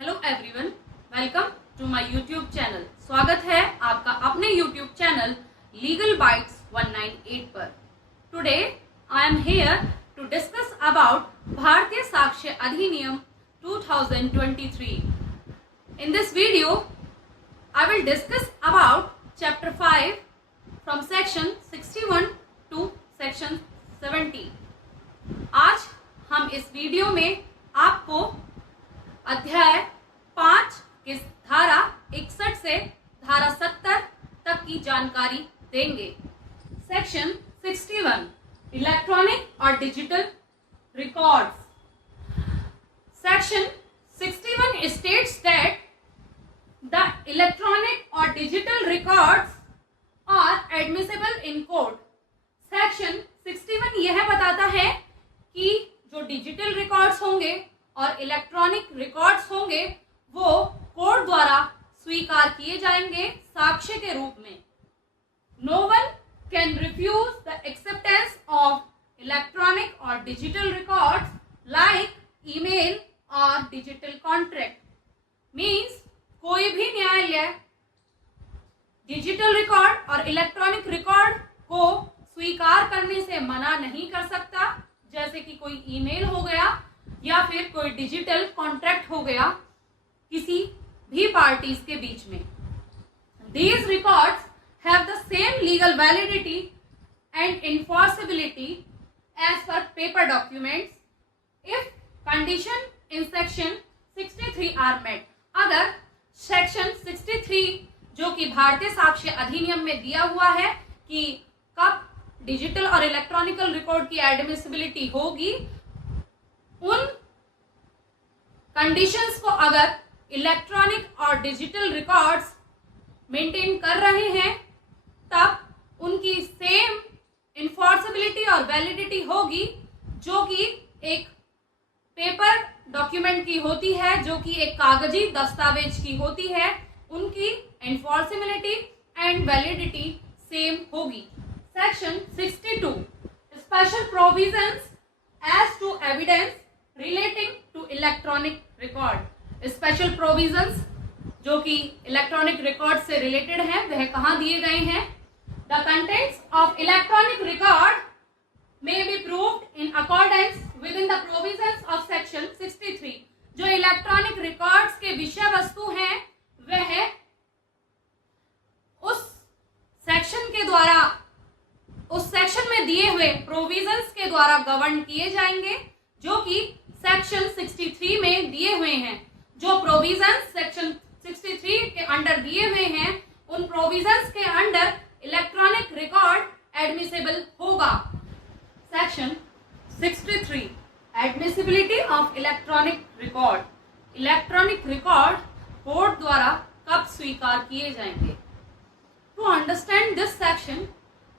Hello everyone, welcome to my YouTube channel. स्वागत है आपका अपने यूट्यूब चैनल लीगल बाइट्स 198 पर। Today I am here to discuss about Bharatiya Sakshya Adhiniyam 2023। In this video I will discuss about chapter 5 from section 61 to section 70। आज हम इस video में आपको अध्याय 5 की धारा 61 से धारा 70 तक की जानकारी देंगे। सेक्शन 61 इलेक्ट्रॉनिक और digital records. Section 61 states that the electronic और digital records are admissible in court. Section 61 यह बताता है कि जो डिजिटल रिकॉर्ड्स होंगे और इलेक्ट्रॉनिक रिकॉर्ड्स होंगे वो कोर्ट द्वारा स्वीकार किए जाएंगे साक्ष्य के रूप में। No one can refuse the acceptance of electronic और डिजिटल रिकॉर्ड्स लाइक ईमेल और डिजिटल कॉन्ट्रैक्ट। मीन्स कोई भी न्यायालय डिजिटल रिकॉर्ड और इलेक्ट्रॉनिक रिकॉर्ड को स्वीकार करने से मना नहीं कर सकता, जैसे कि कोई ईमेल हो गया या फिर कोई डिजिटल कॉन्ट्रैक्ट हो गया किसी भी पार्टीज के बीच में। These records have the same legal validity and enforceability as per paper documents if condition in section 63 are met। अगर सेक्शन 63 जो कि भारतीय साक्ष्य अधिनियम में दिया हुआ है कि कब डिजिटल और इलेक्ट्रॉनिकल रिकॉर्ड की एडमिसिबिलिटी होगी, उन कंडीशंस को अगर इलेक्ट्रॉनिक और डिजिटल रिकॉर्ड्स मेंटेन कर रहे हैं तब उनकी सेम इन्फोर्सेबिलिटी और वैलिडिटी होगी जो कि एक पेपर डॉक्यूमेंट की होती है, जो कि एक कागजी दस्तावेज की होती है। उनकी इन्फोर्सेबिलिटी एंड वैलिडिटी सेम होगी। Section 62 special provisions as to evidence relating to electronic record. Special provisions जो कि इलेक्ट्रॉनिक रिकॉर्ड से रिलेटेड है वह कहाँ दिए गए हैं? The contents of electronic record may be proved in accordance within the provisions of section 63। जो इलेक्ट्रॉनिक रिकॉर्ड्स के विषय वस्तु हैं वह उस सेक्शन के द्वारा, उस सेक्शन में दिए हुए प्रोविजंस के द्वारा गवर्न किए जाएंगे जो कि सेक्शन 63 में दिए हुए हैं। जो प्रोविजंस सेक्शन 63 के अंडर दिए हुए हैं उन प्रोविजंस के अंडर इलेक्ट्रॉनिक रिकॉर्ड एडमिसिबल होगा। Section 63 admissibility of electronic record. Electronic record court द्वारा कब स्वीकार किए जाएंगे? To understand this section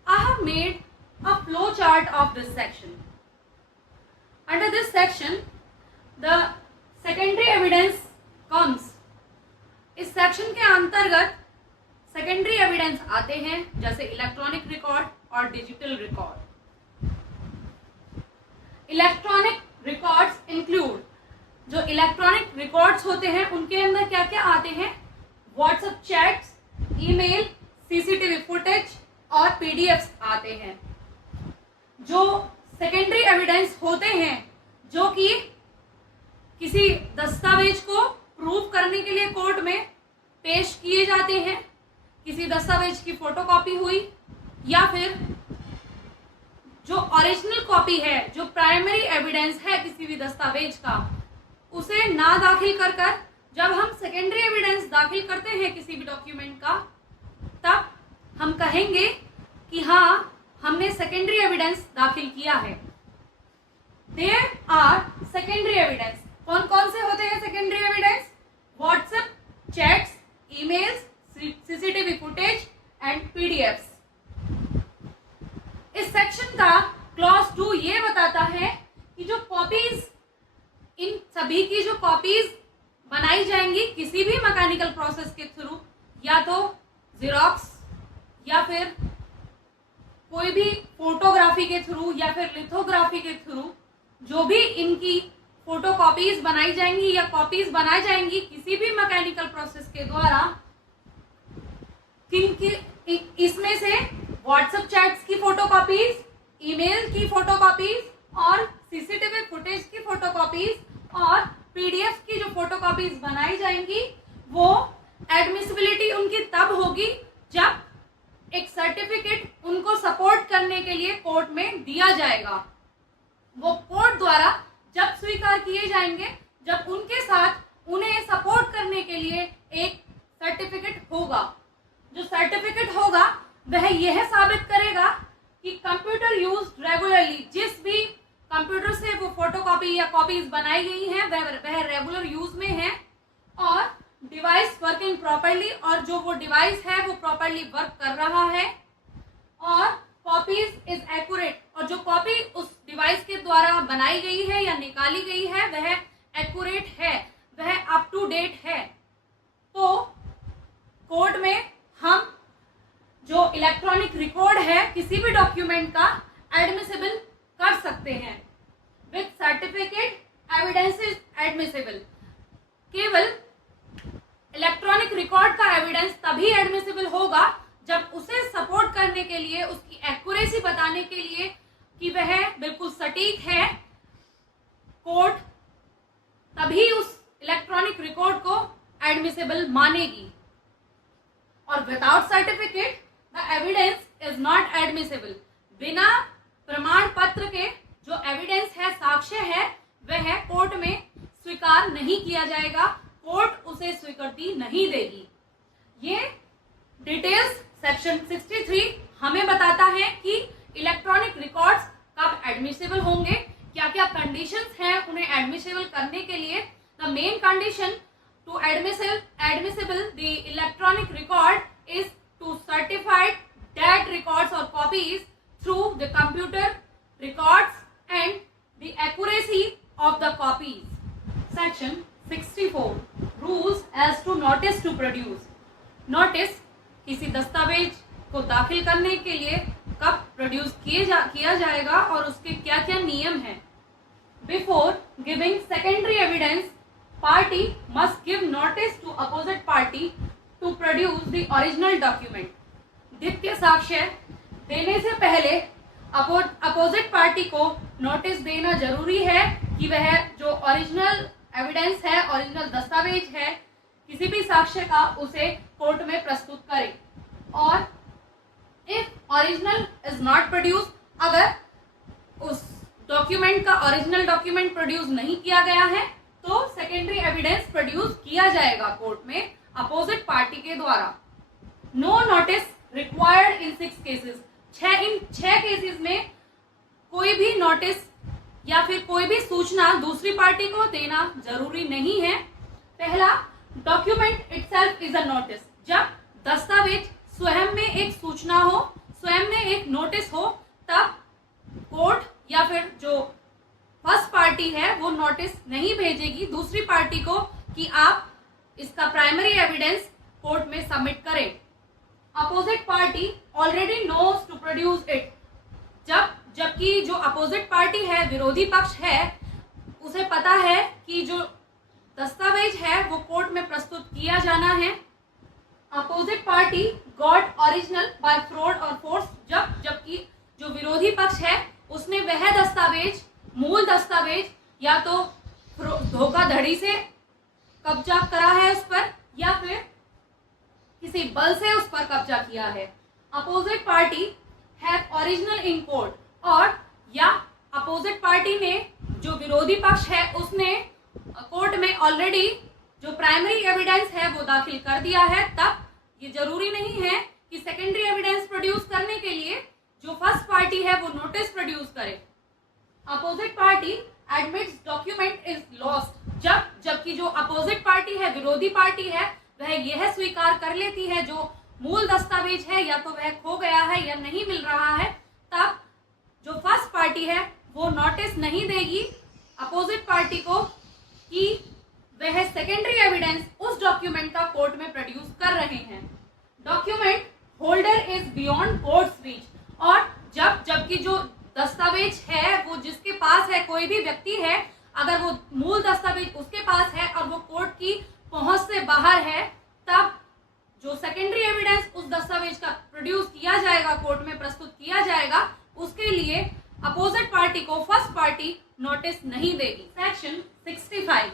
I have made a flow chart of this section. Under this section, the secondary evidence comes। इस section के अंतर्गत secondary evidence आते हैं जैसे इलेक्ट्रॉनिक रिकॉर्ड और digital record. Electronic records include, जो इलेक्ट्रॉनिक रिकॉर्ड्स होते हैं उनके अंदर क्या क्या आते हैं? WhatsApp chats, email, CCTV footage और पीडीएफ्स आते हैं। जो सेकेंडरी एविडेंस होते हैं जो कि किसी दस्तावेज को प्रूव करने के लिए कोर्ट में पेश किए जाते हैं, किसी दस्तावेज की फोटोकॉपी हुई या फिर जो ओरिजिनल कॉपी है, जो प्राइमरी एविडेंस है किसी भी दस्तावेज का, उसे ना दाखिल कर जब हम सेकेंडरी एविडेंस दाखिल करते हैं किसी भी डॉक्यूमेंट का, तब हम कहेंगे कि हाँ हमने सेकेंडरी एविडेंस दाखिल किया है। There are secondary evidence. कौन कौन से होते हैं secondary evidence? WhatsApp chats, emails, CCTV footage and PDFs. इस सेक्शन का क्लॉज 2 ये बताता है कि जो कॉपीज, इन सभी की जो कॉपीज बनाई जाएंगी किसी भी मैकेनिकल प्रोसेस के थ्रू, या तो जेरोक्स या फिर कोई भी फोटोग्राफी के थ्रू या फिर लिथोग्राफी के थ्रू, जो भी इनकी फोटोकॉपीज बनाई जाएंगी या कॉपीज बनाई जाएंगी किसी भी मैकेनिकल प्रोसेस के द्वारा, इसमें से व्हाट्सएप चैट्स की फोटोकॉपीज, ईमेल की फोटोकॉपीज और सीसीटीवी फुटेज की फोटोकॉपीज और पीडीएफ की जो फोटोकॉपीज बनाई जाएंगी, वो एडमिसिबिलिटी उनकी तब होगी जब एक सर्टिफिकेट उनको सपोर्ट करने के लिए कोर्ट में दिया जाएगा। वो कोर्ट द्वारा जब स्वीकार किए जाएंगे जब उनके साथ उन्हें सपोर्ट करने के लिए एक सर्टिफिकेट होगा। जो सर्टिफिकेट होगा वह यह साबित करेगा कि कंप्यूटर यूज्ड रेगुलरली, जिस भी कंप्यूटर से वो फोटोकॉपी या कॉपीज बनाई गई हैं वह रेगुलर यूज में है, और डिवाइस वर्किंग प्रॉपर्ली, और जो वो डिवाइस है वो प्रॉपर्ली वर्क कर रहा है, और कॉपीज इज एक्यूरेट, और जो कॉपी उस डिवाइस के द्वारा बनाई गई है या निकाली गई है वह एक्यूरेट है, वह अप टू डेट है। तो कोर्ट में हम जो इलेक्ट्रॉनिक रिकॉर्ड है किसी भी डॉक्यूमेंट का एडमिसिबल कर सकते हैं। With certificate evidence is admissible. केवल इलेक्ट्रॉनिक रिकॉर्ड का एविडेंस तभी एडमिसिबल होगा जब उसे सपोर्ट करने के लिए, उसकी एक्यूरेसी बताने के लिए कि वह बिल्कुल सटीक है, कोर्ट तभी उस इलेक्ट्रॉनिक रिकॉर्ड को एडमिसिबल मानेगी। और without certificate the evidence is not admissible. बिना प्रमाण पत्र के जो एविडेंस है, साक्ष्य है, वह कोर्ट में स्वीकार नहीं किया जाएगा, कोर्ट उसे स्वीकृति नहीं देगी। ये डिटेल्स सेक्शन 63 हमें बताता है कि इलेक्ट्रॉनिक रिकॉर्ड्स कब एडमिसिबल होंगे, क्या क्या कंडीशंस हैं उन्हें एडमिसिबल करने के लिए। The main condition to admissible the electronic record is to certified that records और copies through the computer records and the accuracy of the copies. Section 64 rules as to notice to produce. Notice किसी दस्तावेज को दाखिल करने के लिए कब produce किया जाएगा और उसके क्या क्या नियम हैं। Before giving secondary evidence, party must give notice to opposite party to produce the original document. द्वितीय साक्ष्य देने से पहले अपोजिट पार्टी को नोटिस देना जरूरी है कि वह जो ओरिजिनल एविडेंस है, ओरिजिनल दस्तावेज है किसी भी साक्ष्य का, उसे कोर्ट में प्रस्तुत करे। और if original is not produce, अगर उस डॉक्यूमेंट का ओरिजिनल डॉक्यूमेंट प्रोड्यूस नहीं किया गया है तो सेकेंडरी एविडेंस प्रोड्यूस किया जाएगा कोर्ट में अपोजिट पार्टी के द्वारा। No notice required in 6 cases. इन 6 केसेस में कोई भी नोटिस या फिर कोई भी सूचना दूसरी पार्टी को देना जरूरी नहीं है। पहला, document itself is a notice. जब दस्तावेज स्वयं में एक सूचना हो, स्वयं में एक नोटिस हो, तब कोर्ट या फिर जो फर्स्ट पार्टी है वो नोटिस नहीं भेजेगी दूसरी पार्टी को कि आप इसका प्राइमरी एविडेंस कोर्ट में सबमिट करें। Opposite party already knows to produce it. जबकि जो अपोजिट पार्टी है, विरोधी पक्ष है, उसे पता है कि जो दस्तावेज है वो कोर्ट में प्रस्तुत किया जाना है। Opposite party got original bye fraud और फोर्स। जबकि जो विरोधी पक्ष है उसने वह दस्तावेज, मूल दस्तावेज, या तो धोखाधड़ी से कब्जा करा है उस पर या फिर किसी बल से उस पर कब्जा किया है। Opposite party have original in court, और या अपोजिट पार्टी ने, जो विरोधी पक्ष है, उसने कोर्ट में ऑलरेडी जो प्राइमरी एविडेंस है वो दाखिल कर दिया है। तब ये जरूरी नहीं है कि सेकेंडरी एविडेंस प्रोड्यूस करने के लिए जो फर्स्ट पार्टी है वो नोटिस प्रोड्यूस करे। Opposite party admits document is lost. जबकि जो अपोजिट पार्टी है, विरोधी पार्टी है, वह यह स्वीकार कर लेती है जो मूल दस्तावेज है या तो वह खो गया है या नहीं मिल रहा है, तब जो फर्स्ट पार्टी है वो नोटिस नहीं देगी अपोजिट पार्टी को कि वह सेकेंडरी एविडेंस उस डॉक्यूमेंट का कोर्ट में प्रोड्यूस कर रहे हैं। Document holder is beyond courts reach. और जबकि जो दस्तावेज है वो जिसके पास है, कोई भी व्यक्ति है, अगर वो मूल दस्तावेज उसके पास है और वो कोर्ट की पहुंच से बाहर है, तब जो सेकेंडरी एविडेंस उस दस्तावेज का प्रोड्यूस किया जाएगा, कोर्ट में प्रस्तुत किया जाएगा, उसके लिए अपोजिट पार्टी को फर्स्ट पार्टी नोटिस नहीं देगी। Section 65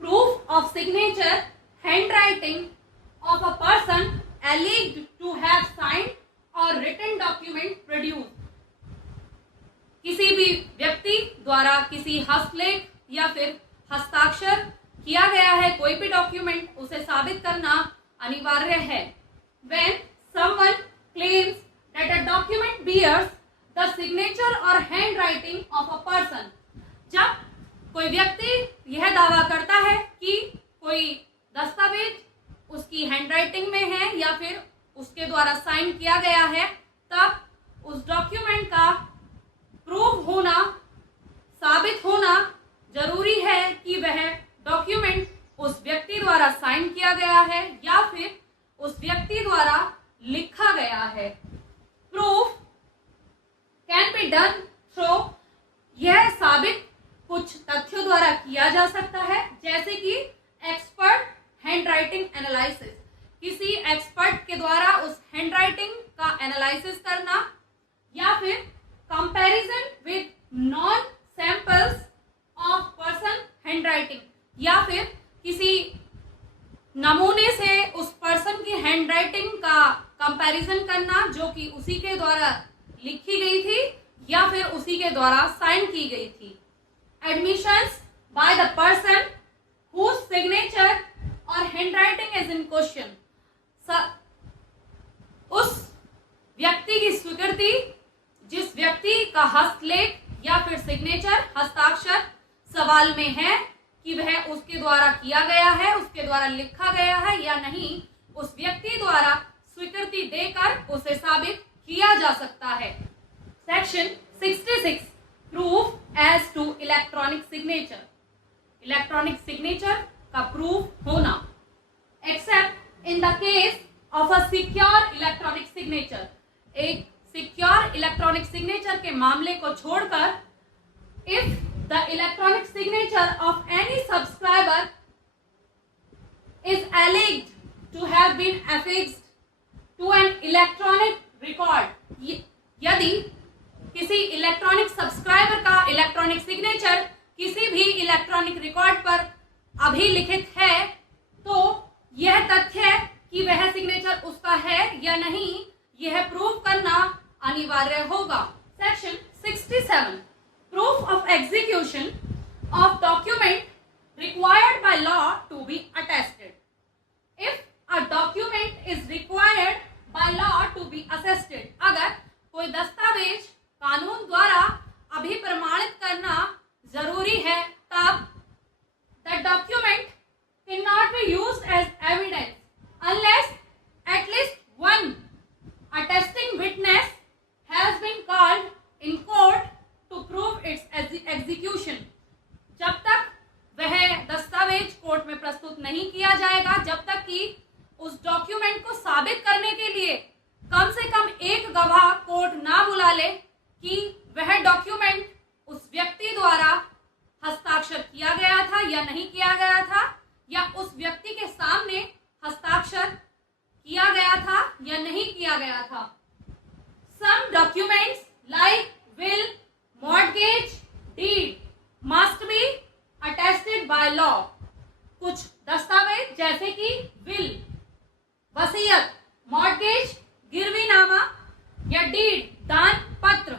proof of signature hand writing of a person alleged to have signed or written document produced। किसी भी व्यक्ति द्वारा किसी हस्तलेख या फिर हस्ताक्षर किया गया है कोई भी डॉक्यूमेंट, उसे साबित करना अनिवार्य है। When someone claims that a document bears the signature or handwriting of a person, जब कोई व्यक्ति यह दावा करता है कि कोई दस्तावेज उसकी हैंडराइटिंग में है या फिर उसके द्वारा साइन किया गया है, तब उस डॉक्यूमेंट का प्रूव होना, साबित होना जरूरी है कि वह डॉक्यूमेंट उस व्यक्ति द्वारा साइन किया गया है या फिर उस व्यक्ति द्वारा लिखा गया है। Proof can be done through, यह साबित कुछ तथ्यों द्वारा किया जा सकता है, जैसे कि एक्सपर्ट हैंडराइटिंग एनालिसिस, किसी एक्सपर्ट के द्वारा उस हैंडराइटिंग का एनालिसिस करना, या फिर comparison with non samples of person handwriting, या फिर किसी नमूने से उस पर्सन की हैंडराइटिंग का कंपैरिजन करना जो कि उसी के द्वारा लिखी गई थी या फिर उसी के द्वारा साइन की गई थी। Admissions by the person whose signature और हैंडराइटिंग इज इन क्वेश्चन, उस व्यक्ति की स्वीकृति जिस व्यक्ति का हस्तलेख या फिर सिग्नेचर, हस्ताक्षर सवाल में है कि वह उसके द्वारा किया गया है, उसके द्वारा लिखा गया है या नहीं, उस व्यक्ति द्वारा स्वीकृति देकर उसे साबित किया जा सकता है। Section 66 proof as to electronic signature, electronic signature का प्रूफ होना, except in the case of a secure electronic signature, एक सिक्योर इलेक्ट्रॉनिक सिग्नेचर के मामले को छोड़कर, if the electronic signature of any subscriber is alleged to have been affixed to an electronic record, यदि किसी electronic subscriber का electronic signature किसी भी इलेक्ट्रॉनिक रिकॉर्ड पर अभिलिखित है, तो यह तथ्य कि वह सिग्नेचर उसका है या नहीं, यह प्रूव करना अनिवार्य होगा। Section 67 proof of execution of document required by law to be attested, if a document is required by law to be attested, अगर कोई दस्तावेज कानून द्वारा अभिप्रमाणित करना जरूरी है, तब the document can not be used as evidence unless at least one attesting witness has been called in court to prove its execution। जब तक वह दस्तावेज कोर्ट में प्रस्तुत नहीं किया जाएगा, जब तक कि उस डॉक्यूमेंट को साबित करने के लिए कम से कम एक गवाह कोर्ट ना बुला ले कि वह डॉक्यूमेंट उस व्यक्ति द्वारा हस्ताक्षर किया गया था या नहीं किया गया था, या उस व्यक्ति के सामने हस्ताक्षर किया गया था या नहीं किया गया था। Some documents like will, mortgage, deed must be attested by law। कुछ दस्तावेज जैसे कि will, वसीयत, mortgage, गिरवीनामा या deed, दान पत्र,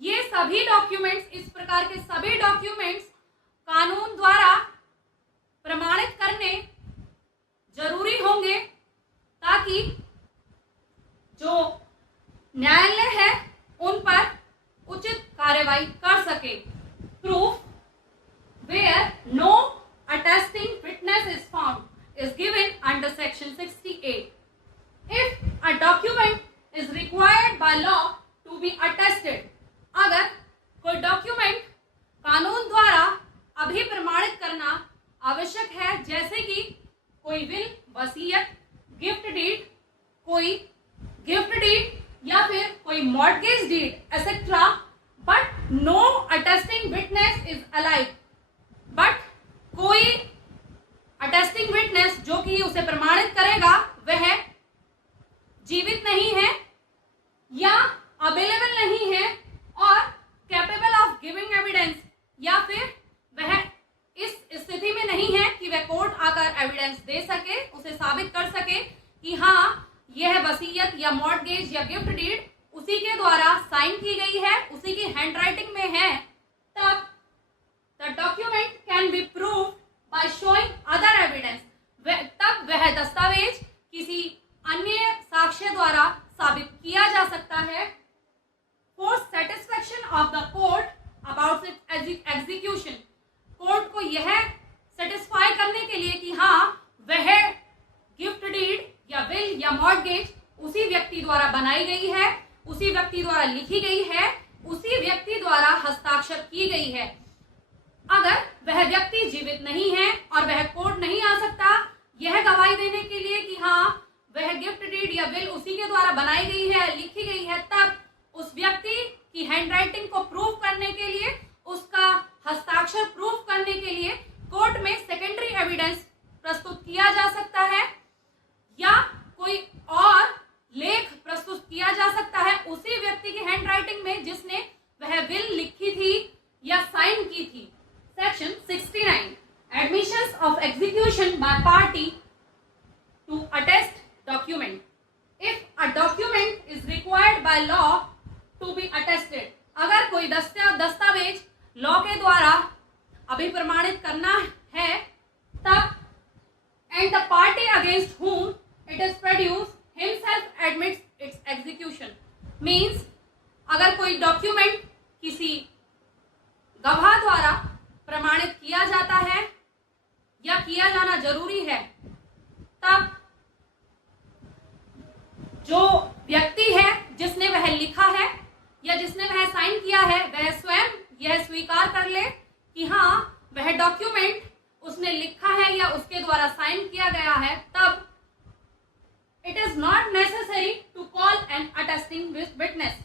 ये सभी डॉक्यूमेंट्स, इस प्रकार के सभी डॉक्यूमेंट्स कानून द्वारा प्रमाणित करने जरूरी होंगे ताकि जो न्यायालय है उन पर उचित कार्रवाई कर सके। Proof where no attesting witness is found is given under section 68। If a document is required by law to be attested, अगर कोई डॉक्यूमेंट कानून द्वारा अभिप्रमाणित करना आवश्यक है, जैसे कि कोई विल, वसीयत, गिफ्ट डीड, कोई गिफ्ट डीड या फिर कोई mortgage deed etcetera, but no attesting witness is alive, जो कि उसे प्रमाणित करेगा वह जीवित नहीं है या अवेलेबल नहीं है और कैपेबल ऑफ गिविंग एविडेंस, या फिर वह इस स्थिति में नहीं है कि वह कोर्ट आकर एविडेंस दे सके, उसे साबित कर सके कि हाँ यह वसीयत या मॉर्टगेज या गिफ्ट डीड उसी के द्वारा साइन की गई है, उसी की हैंडराइटिंग में है, तब the document can be proved by showing other evidence, तब वह दस्तावेज किसी अन्य साक्ष्य द्वारा साबित किया जा सकता है। For satisfaction of the court about it's execution, court को यह सेटिस्फाई करने के लिए कि हाँ वह गिफ्ट डीड या विल या मॉर्टगेज उसी व्यक्ति द्वारा बनाई गई है, उसी व्यक्ति द्वारा लिखी गई है, उसी व्यक्ति द्वारा हस्ताक्षर की गई है। अगर वह व्यक्ति जीवित नहीं है और वह कोर्ट नहीं आ सकता यह गवाही देने के लिए कि हाँ वह गिफ्ट डीड या विल उसी के द्वारा बनाई गई है, लिखी गई है, तब उस व्यक्ति की हैंडराइटिंग को प्रूव करने के लिए, उसका हस्ताक्षर प्रूव करने के लिए कोर्ट में सेकेंडरी एविडेंस प्रस्तुत किया जा सकता है या कोई और लेख प्रस्तुत किया जा सकता है उसी व्यक्ति की हैंडराइटिंग में जिसने वह विल लिखी थी या साइन की थी। Section 69, admissions of execution by party to attest document. If a document is required by law to be attested, अगर कोई दस्तावेज लॉ के द्वारा अभिप्रमाणित करना है तब and the party against whom it is produced himself admits its execution, means अगर कोई डॉक्यूमेंट किसी गवाह द्वारा प्रमाणित किया जाता है या किया जाना जरूरी है, तब जो व्यक्ति है जिसने वह लिखा है या जिसने वह साइन किया है वह स्वयं यह स्वीकार कर ले कि हाँ वह डॉक्यूमेंट उसने लिखा है या उसके द्वारा साइन किया गया है, तब it is not necessary to call an attesting witness,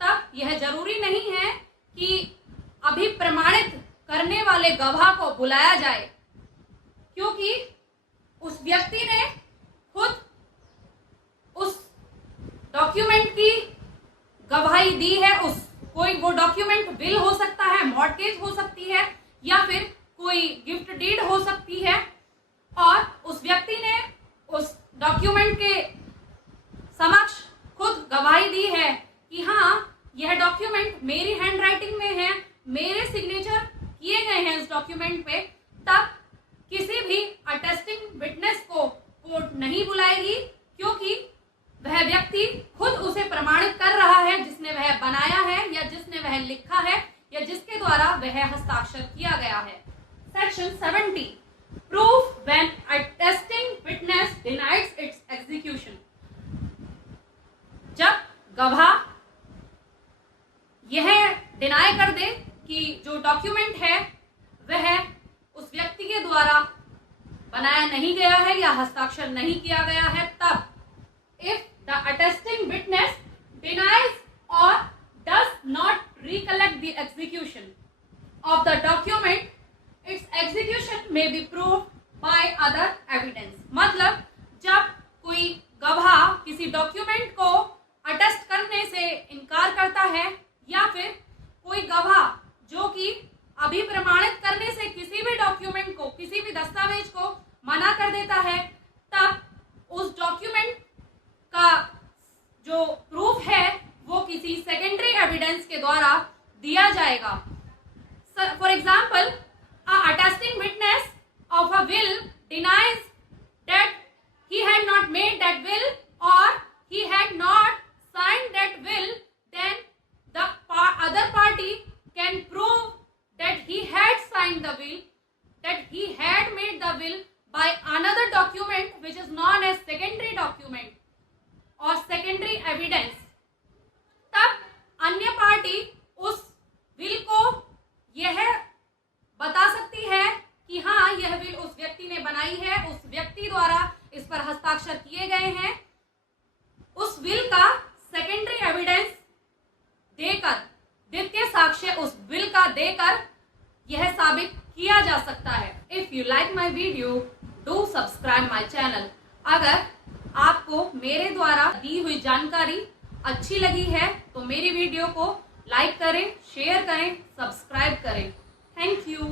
तब यह जरूरी नहीं है कि अभी प्रमाणित करने वाले गवाह को बुलाया जाए, क्योंकि उस व्यक्ति ने खुद उस डॉक्यूमेंट की गवाही दी है। उस कोई वो डॉक्यूमेंट विल हो सकता है, मॉर्टगेज हो सकती है या फिर कोई गिफ्ट डीड हो सकती है, और उस व्यक्ति ने उस डॉक्यूमेंट के समक्ष खुद गवाही दी है कि हाँ यह डॉक्यूमेंट मेरी हैंडराइटिंग में है, मेरे सिग्नेचर किए गए हैं इस डॉक्यूमेंट पे, तब किसी भी अटेस्टिंग विटनेस को कोर्ट नहीं बुलाएगी, क्योंकि वह व्यक्ति खुद उसे प्रमाणित कर रहा है जिसने वह बनाया है या जिसने वह लिखा है या जिसके द्वारा वह हस्ताक्षर किया गया है। Section 70, proof when attesting witness denies it's execution, जब गवाह यह डिनाई कर दे कि जो डॉक्यूमेंट है वह उस व्यक्ति के द्वारा बनाया नहीं गया है या हस्ताक्षर नहीं किया गया है, तब if the attesting witness denies or does not recollect the execution of the document, its execution may be proved by other evidence. मतलब जब कोई गवाह किसी डॉक्यूमेंट को अटेस्ट करने से इनकार करता है या फिर कोई गवाह जो कि अभी प्रमाणित करने से किसी भी डॉक्यूमेंट को, किसी भी दस्तावेज को मना कर देता है, तब उस डॉक्यूमेंट का जो प्रूफ है वो किसी सेकेंडरी एविडेंस के द्वारा दिया जाएगा। For example, a attesting witness of a will denies that he had not made that will or he had not signed that will, then the other party can prove that he had signed the will, that he had made the will by another document which is known as secondary document और secondary evidence. तब अन्य party उस will को यह बता सकती है कि हाँ यह विल उस व्यक्ति ने बनाई है, उस व्यक्ति द्वारा इस पर हस्ताक्षर किए गए हैं। उस विल का सेकेंडरी एविडेंस देकर, द्वितीय साक्ष्य उस विल का देकर यह साबित किया जा सकता है। If you like my video, do subscribe my channel. अगर आपको मेरे द्वारा दी हुई जानकारी अच्छी लगी है तो मेरी वीडियो को लाइक करें, शेयर करें, सब्सक्राइब करें। Thank you.